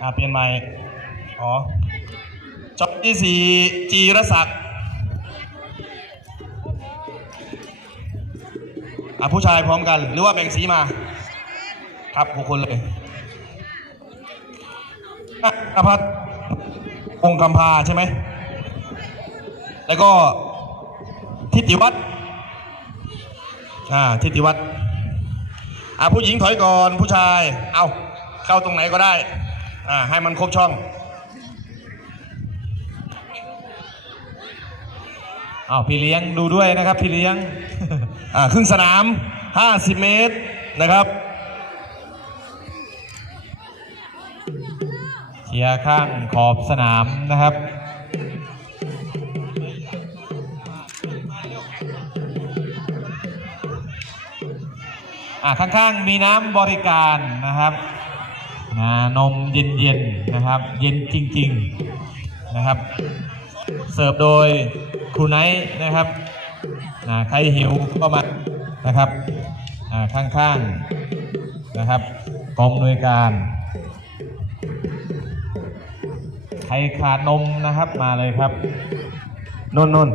อ่าเปลี่ยนใหม่ อ๋อจ็อบที่สี่จีรศักดิ์อะผู้ชายพร้อมกัน หรือว่าแบ่งสีมา ครับหกคนเลยอะอภัทรองค์คำพาใช่ไหม แล้วก็ทิติวัฒน์อ่าทิติวัฒน์อ่าผู้หญิงถอยก่อนผู้ชาย เอาเข้าตรงไหนก็ได้ อ่าให้มันครบช่องอ้าวพี่เลี้ยงดูด้วยนะครับพี่เลี้ยงอ่าครึ่งสนาม 50 เมตรนะครับเชียร์ข้างขอบสนามนะครับอ่าข้างๆมีน้ำบริการนะครับ นะนมเย็นๆนะครับ เย็นจริงๆนะครับ เสิร์ฟโดยครูไนท์นะครับนะใครหิวก็มานะครับข้างๆนะครับกองอำนวยการใครขาดนมนะครับมาเลยครับนนนน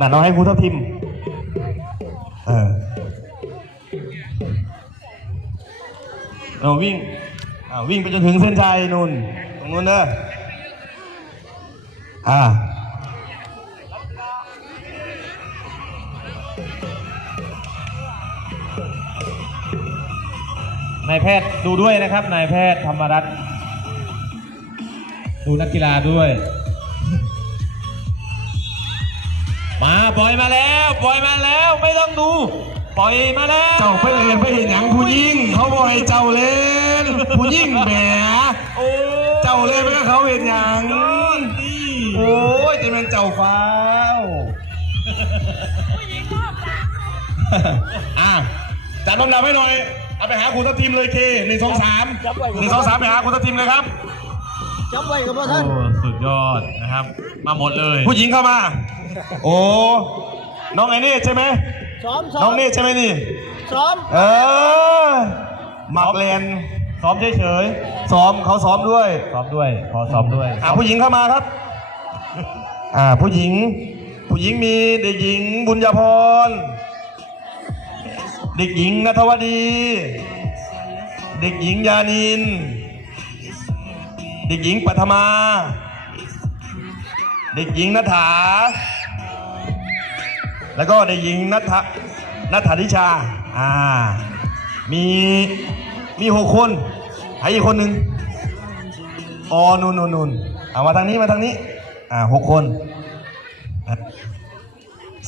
น่ะน้องให้ครูทัพทิมเออเราวิ่ง วิ่งไปจนถึงเส้นชัยนุ่น ตรงนู้นเด้ออ่านายแพทย์ดูด้วยนะครับนายแพทย์ธรรมรัตน์ดูนักกีฬาด้วย มาปล่อยมาแล้วปล่อยมาแล้วไม่ต้องดู ปล่อยมาแล้ว เจ้าไปเล่นไปเห็นหยังผู้ยิ่งเขาบอกให้เจ้าเล่น ผู้ยิ่งแหมโอ้เจ้าเล่นไปกับเขาเห็นหยังยอดดีโอ้ยจะเป็นเจ้าฟ้าวอะจัดลำดับให้หน่อยเอาไปหาครูทัพทีมเลยเคหนึ่งสองสามหนึ่งสองสามไปหาครูทัพทีมเลยครับจับไว้กับพ่อโอ้ท่านสุดยอดนะครับ มาหมดเลย ผู้หญิงเข้ามา โอ้น้องไอ้นี่ใช่ไหมซ้อมซ้อน้อมงนี่ใช่ไหมนี่ซ้อมเออหมักเลน ซ้อมเฉยซ้อมเขาซ้อมด้วยๆซ้อมด้วย ขอซ้อมด้วย อ่าผู้หญิงเข้ามาครับ อ่าผู้หญิง ผู้หญิงมีเด็กหญิงบุญญาพร เด็กหญิงนัทวดี เด็กหญิงยานิน เด็กหญิงปัทมา เด็กหญิงนัฐา แล้วก็เด็กหญิงนัทนัทธิชา อ่า มี มีหกคนใครอีกคนหนึ่งอ๋อนูนนูนนูนเอามาทางนี้มาทางนี้ อ่าหกคนอะ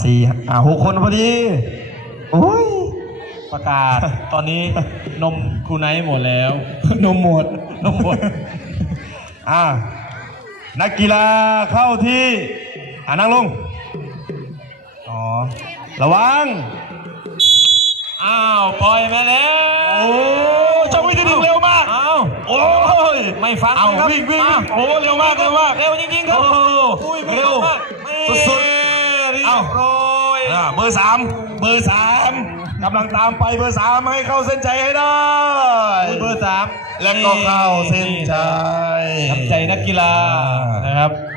สี่อ่าหกคนพอดีโอ้ยประกาศ ตอนนี้นมครูไนท์หมดแล้ว นมหมดนมหมดอ่านักกีฬาเข้าที่อ่านั่งลงอ๋อระวัง อ้าว ปล่อยมาแล้ว โอ้เจ้าวิ่งกระดิ่งเร็วมาก อ้าว โอ้ย ไม่ฟังเอาครับวิ่งวิ่งมาวิ่งโอ้เร็วมากเร็วมากเร็วจริงๆครับโอ้อุ้ยไม่เร็วมากสุดๆเรียเอ้าบร้อยอ่าเบอร์สามเบอร์สามกำลังตามไปเบอร์สามให้เข้าเส้นใจให้ได้ เบอร์สามแล้วก็เข้าเส้นชัยน้ำใจนักกีฬานะครับอ